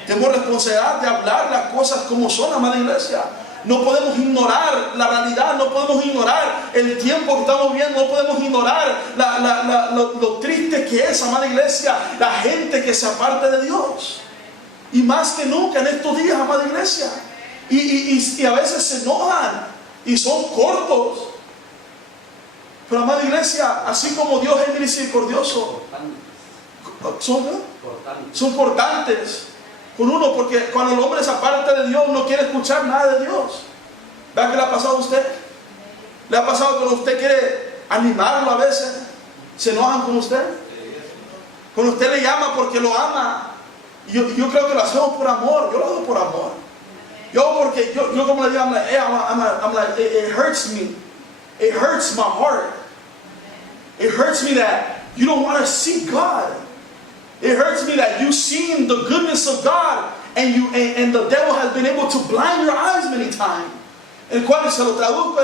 tenemos la responsabilidad de hablar las cosas como son, amada iglesia. No podemos ignorar la realidad, no podemos ignorar el tiempo que estamos viviendo, no podemos ignorar lo triste que es, amada iglesia, la gente que se aparta de Dios. Y más que nunca en estos días, amada iglesia. Y a veces se enojan y son cortos. Pero, amada iglesia, así como Dios es misericordioso, son cortantes con uno, porque cuando el hombre se aparta de Dios no quiere escuchar nada de Dios. ¿Vea qué le ha pasado a usted? ¿Le ha pasado cuando usted quiere animarlo a veces? ¿Se enojan con usted? Cuando usted le llama porque lo ama. Yo creo que lo hacemos por amor. Yo lo hago por amor. Yo como le digo, I'm like, it hurts me. It hurts my heart. It hurts me that you don't want to see God. It hurts me that you've seen the goodness of God and the devil has been able to blind your eyes many times. El cual se lo traduzco,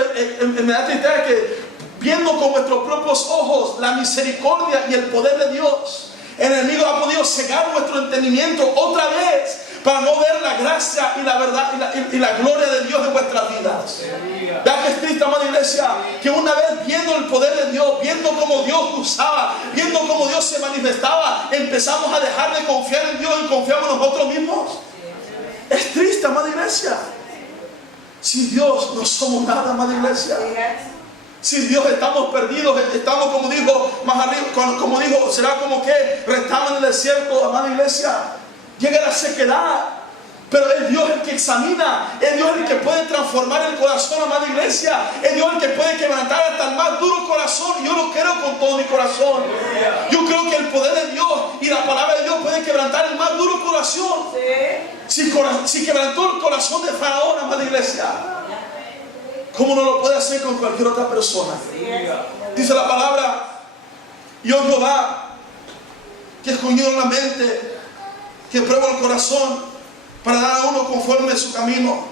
me da tristeza que viendo con nuestros propios ojos la misericordia y el poder de Dios, el enemigo ha podido cegar nuestro entendimiento otra vez para no ver la gracia y la verdad y la gloria de Dios en vuestras vidas. Vea que es triste, amada iglesia, que una vez viendo el poder de Dios, viendo cómo Dios usaba, viendo cómo Dios se manifestaba, empezamos a dejar de confiar en Dios y confiamos en nosotros mismos. Es triste, amada iglesia. Sin Dios no somos nada, amada iglesia. Sin Dios estamos perdidos, estamos, como dijo más arriba, como dijo, será como que restamos en el desierto, amada iglesia. Llega la sequedad, pero es Dios el que examina, es Dios el que puede transformar el corazón, amada iglesia, es Dios el que puede quebrantar hasta el más duro corazón. Yo lo creo con todo mi corazón. Yo creo que el poder de Dios y la palabra de Dios puede quebrantar el más duro corazón. Si quebrantó el corazón de Faraón, amada iglesia, ¿cómo no lo puede hacer con cualquier otra persona? Dice la palabra: yo, Jehová, que escudriño la mente, que pruebo el corazón, para dar a uno conforme a su camino.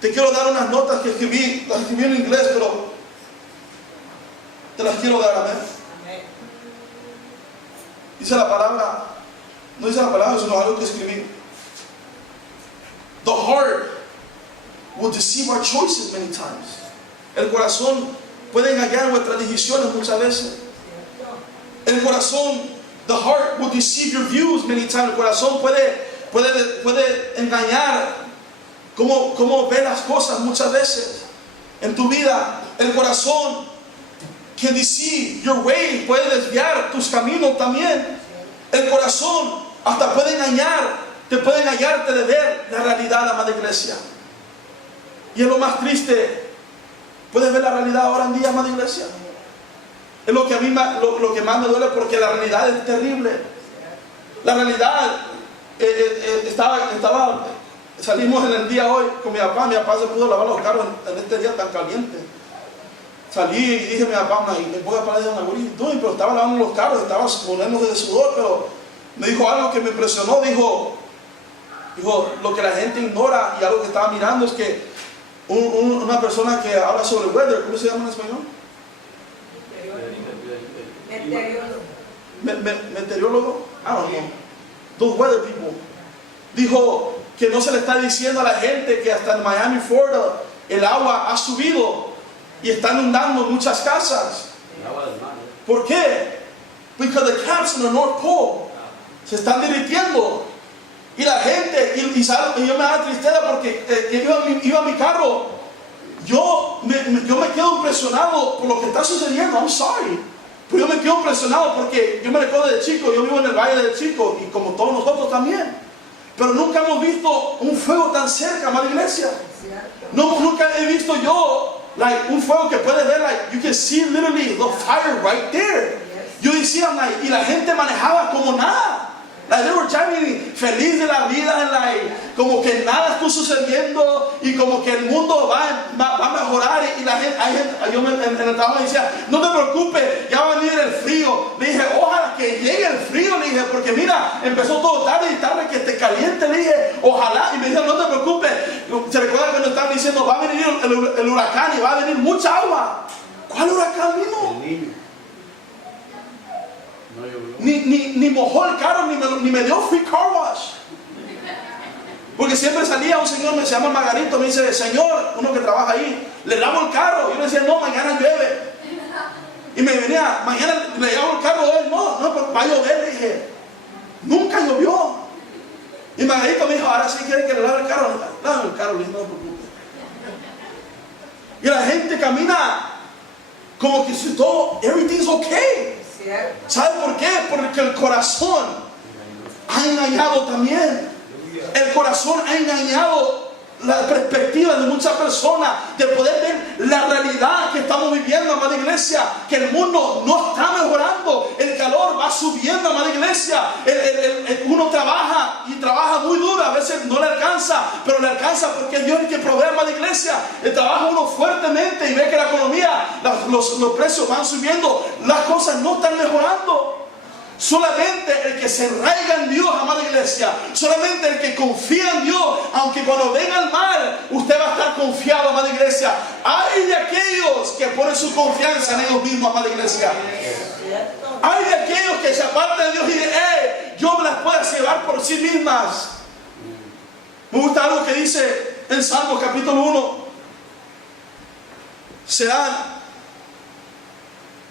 Te quiero dar unas notas que escribí, las escribí en inglés, pero te las quiero dar, amén. Dice la palabra, no dice la palabra, sino algo que escribí. The heart will deceive our choices many times. El corazón puede engañar nuestras decisiones muchas veces. El corazón, the heart will deceive your views many times. El corazón puede engañar cómo ve las cosas muchas veces en tu vida. El corazón can deceive your way, puede desviar tus caminos también. El corazón hasta puede engañarte de ver la realidad, amada iglesia. Y es lo más triste. ¿Puedes ver la realidad ahora en día, amada iglesia? Es lo que a mí lo que más me duele, porque la realidad es terrible. La realidad salimos en el día hoy con mi papá se pudo lavar los carros en este día tan caliente. Salí y dije a mi papá, me voy a parar de una gurita, pero estaba lavando los carros, estaba poniéndose de sudor, pero me dijo algo que me impresionó. Dijo, Dijo, lo que la gente ignora y algo que estaba mirando es que una persona que habla sobre weather, ¿cómo se llama en español? Meteorólogo. I don't know. Those weather people. Dijo que no se le está diciendo a la gente que hasta en Miami, Florida, el agua ha subido y está inundando muchas casas. El agua del mar. ¿Por qué? Because the caps in the North Pole se están derritiendo. Y la gente, y yo me da tristeza porque iba a mi carro. Yo me quedo impresionado por lo que está sucediendo. I'm sorry. Pero yo me quedo impresionado porque yo me recuerdo de chico, yo vivo en el Valle del Chico y como todos nosotros también. Pero nunca hemos visto un fuego tan cerca, amada iglesia. Nunca he visto yo un fuego que puede ver, you can see literally the fire right there. Yo decía, y la gente manejaba como nada. They were driving feliz de la vida, como que nada está sucediendo y como que el mundo va a mejorar. Y la gente, yo en el trabajo me decía, no te preocupes, ya va a venir el frío. Le dije, ojalá que llegue el frío, le dije, porque mira, empezó todo tarde y tarde que esté caliente, le dije, ojalá. Y me dijeron, no te preocupes. Se recuerda que nos estaban diciendo, va a venir el huracán y va a venir mucha agua. ¿Cuál huracán vino? El niño. No llovió. Ni mojó el carro, ni me dio free car wash. Porque siempre salía un señor, se llama Margarito, me dice, señor, uno que trabaja ahí, le lavo el carro. Yo le decía, no, mañana llueve. Y me venía, mañana le lavo el carro hoy. No, pero va a llover. Le dije, nunca llovió. Y Margarito me dijo, ahora sí quiere que le lave el carro. Lave el carro, le dije, no te preocupes. Y la gente camina como que si todo, everything's okay. ¿Sabe por qué? Porque el corazón ha engañado también. El corazón ha engañado la perspectiva de muchas personas de poder ver la realidad que estamos viviendo, amada iglesia, que el mundo no está mejorando, el calor va subiendo, amada iglesia, uno trabaja y trabaja muy duro, a veces no le alcanza, pero le alcanza porque Dios es el que provee, amada iglesia. Trabaja uno fuertemente y ve que la economía, los precios van subiendo, las cosas no están mejorando. Solamente el que se arraiga en Dios, amada iglesia, solamente el que confía en Dios, aunque cuando venga el mal, usted va a estar confiado, amada iglesia. Hay de aquellos que ponen su confianza en ellos mismos, amada iglesia. Hay de aquellos que se apartan de Dios y dicen, yo me las puedo llevar por sí mismas. Me gusta algo que dice en Salmos capítulo 1. Sean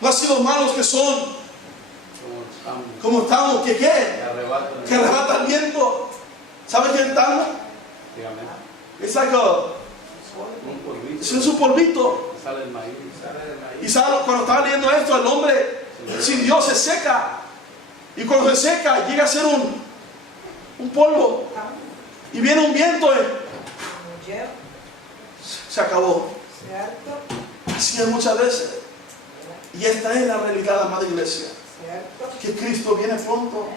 más los malos que son, como estamos, que arrebata el viento. ¿Sabe qué estamos? Es algo. Es un polvito. Sale el maíz. Y sabe, cuando estaba leyendo esto, el hombre sin Dios se seca. Y cuando se seca, llega a ser un polvo. Y viene un viento. Se acabó. Así es muchas veces. Y esta es la realidad, amada iglesia. Que Cristo viene pronto.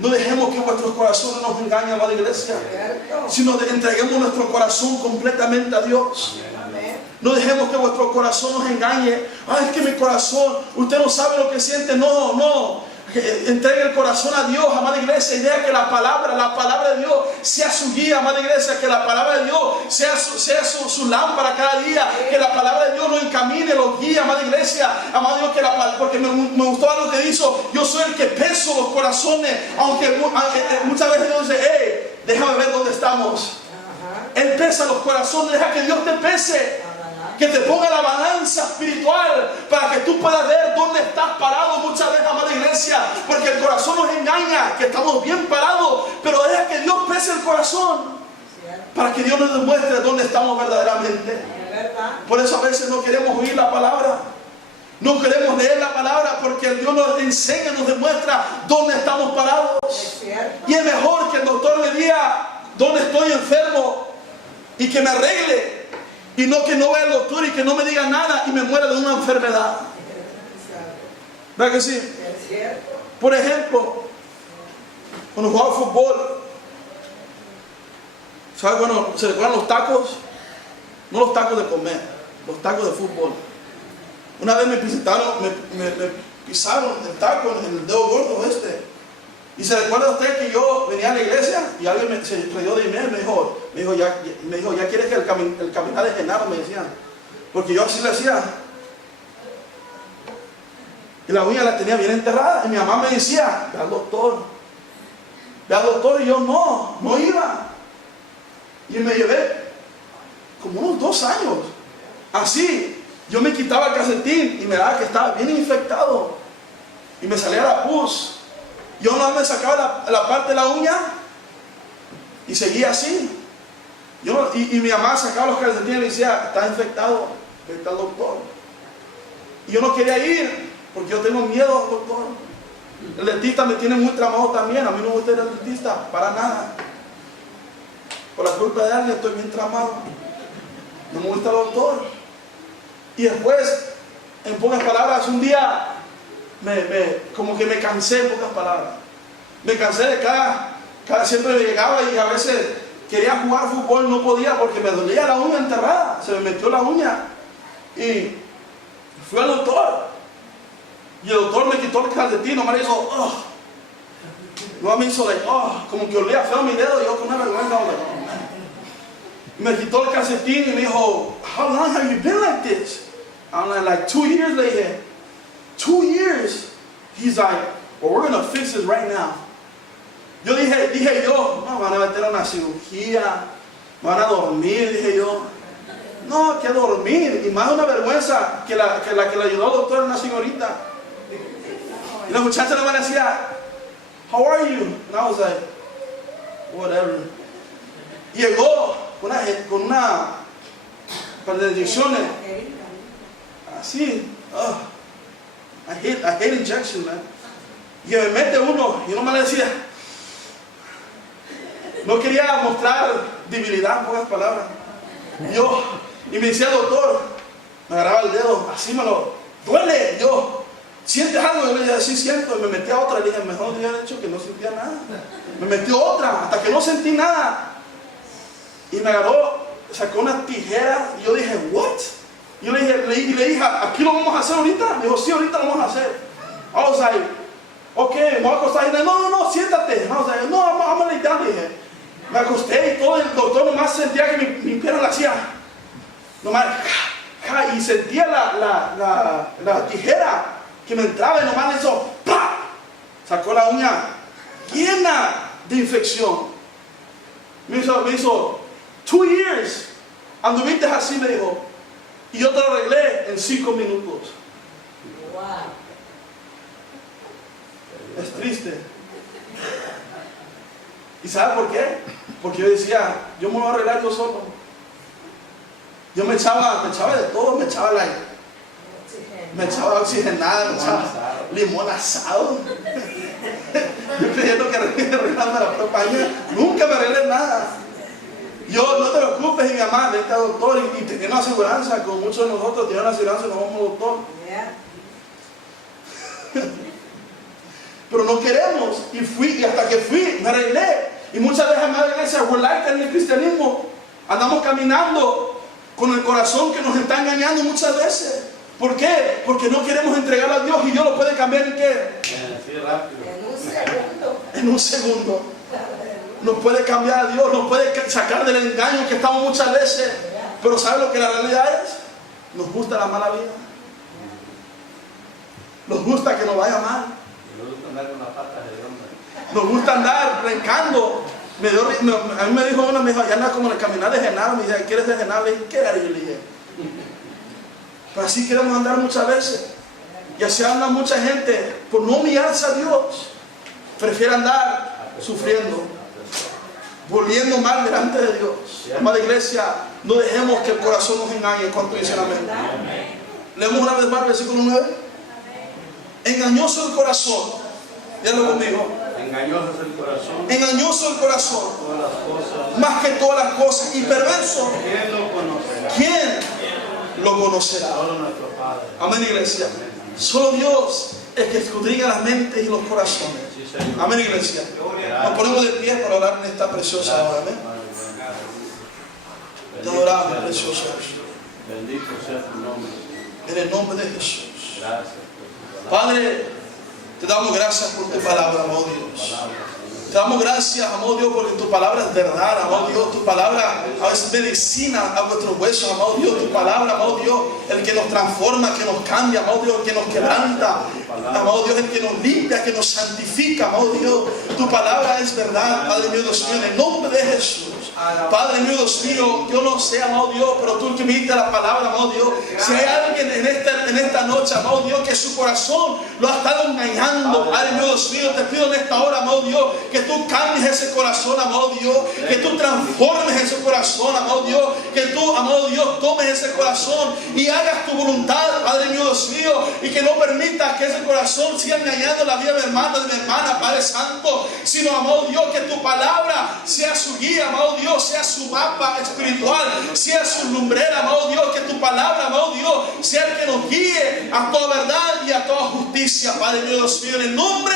No dejemos que vuestros corazones nos engañen, amada iglesia, sino entreguemos nuestro corazón completamente a Dios. No dejemos que vuestro corazón nos engañe. Es que mi corazón, usted no sabe lo que siente. No. Entregue el corazón a Dios, amada iglesia, y deja que la palabra de Dios sea su guía, amada iglesia, que la palabra de Dios sea su lámpara cada día, que la palabra de Dios nos encamine, los guía, amada iglesia, amado Dios, porque me gustó algo que dijo, yo soy el que peso los corazones, aunque muchas veces Dios dice, déjame ver dónde estamos. Él pesa los corazones, deja que Dios te pese. Que te ponga la balanza espiritual para que tú puedas ver dónde estás parado muchas veces, amada iglesia, porque el corazón nos engaña, que estamos bien parados, pero deja que Dios pese el corazón para que Dios nos demuestre dónde estamos verdaderamente. Por eso a veces no queremos oír la palabra, no queremos leer la palabra, porque el Dios nos enseña, nos demuestra dónde estamos parados. Y es mejor que el doctor me diga dónde estoy enfermo y que me arregle, y no que no vea al doctor y que no me diga nada y me muera de una enfermedad. ¿Verdad que sí? Por ejemplo, cuando jugaba fútbol, ¿sabes cuando se recuerdan los tacos? No los tacos de comer, los tacos de fútbol. Una vez me pisaron el taco en el dedo gordo Y se recuerda usted que yo venía a la iglesia y alguien se rió de mí y me dijo, ya quieres que el caminar de Genaro, me decían. Porque yo así le hacía. Y la uña la tenía bien enterrada. Y mi mamá me decía, ve al doctor. Ve al doctor. Y yo no iba. Y me llevé como unos 2 años. Así. Yo me quitaba el calcetín y me daba que estaba bien infectado. Y me salía la pus. Yo no me sacaba la parte de la uña y seguía así. Y mi mamá sacaba los calcetines y me decía, está infectado, vete al doctor. Y yo no quería ir porque yo tengo miedo al doctor. El dentista me tiene muy tramado también. A mí no me gusta ir al dentista, para nada. Por la culpa de alguien estoy bien tramado. No me gusta el doctor. Y después, en pocas palabras, un día como que me cansé, en pocas palabras. Me cansé de cada siempre me llegaba y a veces quería jugar fútbol, no podía porque me dolía la uña enterrada, se me metió la uña. Y fui al doctor. Y el doctor me quitó el calcetín, nomás me hizo, no me hizo como que olía feo mi dedo, y yo con una vergüenza, y me quitó el calcetín y me dijo, how long have you been like this? I'm like 2 years later. 2 years. He's like, well, we're going to fix this right now. Yo dije yo, no, van a meter a una cirugía, van a dormir, dije yo. No, que dormir. Y más una vergüenza que la que le ayudó al doctor, una señorita. Y la muchacha le decía, how are you? And I was like, whatever. Y llegó con una para las inyecciones. Así, I hate injection, man. Y me mete uno, y no me le decía. No quería mostrar debilidad, en pocas palabras. Y me decía el doctor, me agarraba el dedo, así me lo, duele. Yo, ¿sientes algo? Yo le decía, sí siento. Y me metía otra, le dije, mejor te había dicho que no sentía nada. Me metió otra, hasta que no sentí nada. Y me agarró, sacó una tijera, y yo dije, what? Y yo le dije, ¿aquí lo vamos a hacer ahorita? Me dijo, sí, ahorita lo vamos a hacer. I was like, ok, me voy a acostar. Y dije, no, siéntate. I was like, no, I'm gonna lay down. Dije, me acosté y todo el doctor nomás sentía que mi pierna la hacía. Nomás, y sentía la tijera que me entraba y nomás le hizo, ¡pah! Sacó la uña llena de infección. Me hizo 2 years. Anduviste así, me dijo. Y yo te lo arreglé en 5 minutos. Wow. Es triste. ¿Y sabe por qué? Porque yo decía, yo me voy a arreglar yo solo. Yo me echaba de todo, me echaba oxigenada, me echaba limón asado. Yo creyendo que arreglarme la propia, nunca me arreglé nada. Yo, no te preocupes, y mi mamá, vete al doctor, y tenía una aseguranza, como muchos de nosotros tienen una aseguranza y nos vamos al doctor. Pero no queremos, y hasta que fui, me arreglé. Y muchas veces en la iglesia, en el cristianismo, andamos caminando con el corazón que nos está engañando muchas veces. ¿Por qué? Porque no queremos entregarlo a Dios, y Dios lo puede cambiar en qué? Sí, rápido. En un segundo. Nos puede cambiar a Dios, nos puede sacar del engaño que estamos muchas veces. Pero ¿sabe lo que la realidad es? Nos gusta la mala vida. Nos gusta que nos vaya mal. Nos gusta andar con las patas de hombre. Nos gusta andar brincando. A mí me dijo una, me dijo, ya andas como en el caminar de Genaro. Me dice, ¿quieres de Genaro? Le dije, ¿qué era? Yo le dije, pero así queremos andar muchas veces. Y así anda mucha gente por no humillarse a Dios. Prefiere andar sufriendo, volviendo mal delante de Dios. Amada iglesia, no dejemos que el corazón nos engañe. ¿Cuánto dicen amén? Leemos una vez más el versículo 9. Engañoso el corazón. Dígalo conmigo. Engañoso es el corazón. Engañoso el corazón. Todas las cosas. Más que todas las cosas. Y perverso. ¿Quién lo conocerá? ¿Quién lo conocerá? Solo nuestro Padre. Amén, iglesia. Solo Dios es que escudriña las mentes y los corazones. Sí, Señor. Amén, iglesia. Nos ponemos de pie para orar en esta preciosa hora. Amén. Te adoramos, precioso Jesús. Bendito sea tu nombre, Señor. En el nombre de Jesús. Gracias por tu palabra. Padre, Te damos gracias por tu palabra, amado Dios. Te damos gracias, amado Dios, porque tu palabra es verdad, amado Dios. Tu palabra es medicina a vuestros huesos, amado Dios. Tu palabra, amado Dios, el que nos transforma, que nos cambia, amado Dios, el que nos quebranta, amado Dios, el que nos limpia, que nos santifica, amado Dios. Tu palabra es verdad, Padre mío, Dios mío, en el nombre de Jesús. Padre mío, Dios mío, yo no sé, amado Dios, pero tú que me diste la palabra, amado Dios, si hay alguien en esta noche, amado Dios, que su corazón lo ha estado engañando, Padre mío, Dios mío, te pido en esta hora, amado Dios, que tú cambies ese corazón, amado Dios, que tú transformes ese corazón, amado Dios, que tú, amado Dios, tomes ese corazón y hagas tu voluntad, Padre mío, Dios mío, y que no permitas que ese corazón siga engañando la vida de mi hermano, de mi hermana, Padre Santo, sino, amado Dios, que tu palabra sea su guía, amado Dios, sea su mapa espiritual, sea su lumbrera, amado Dios, que tu palabra, amado Dios, sea el que nos guíe a toda verdad y a toda justicia, Padre mío, Dios mío, en el nombre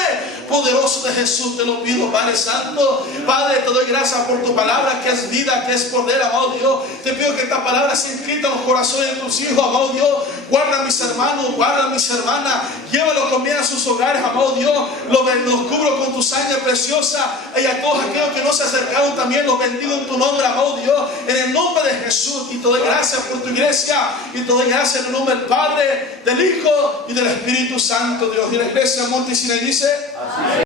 poderoso de Jesús te lo pido, Padre Santo. Padre, te doy gracias por tu palabra, que es vida, que es poder, amado Dios. Te pido que esta palabra sea inscrita en los corazones de tus hijos, amado Dios. Guarda a mis hermanos, guarda a mis hermanas, llévalos con bien a sus hogares, amado Dios. Los cubro con tu sangre preciosa, y a todos aquellos que no se acercaron también los bendigo en tu nombre, amado Dios, en el nombre de Jesús. Y te doy gracias por tu iglesia, y te doy gracias en el nombre del Padre, del Hijo y del Espíritu Santo, Dios. Y la iglesia multisine dice: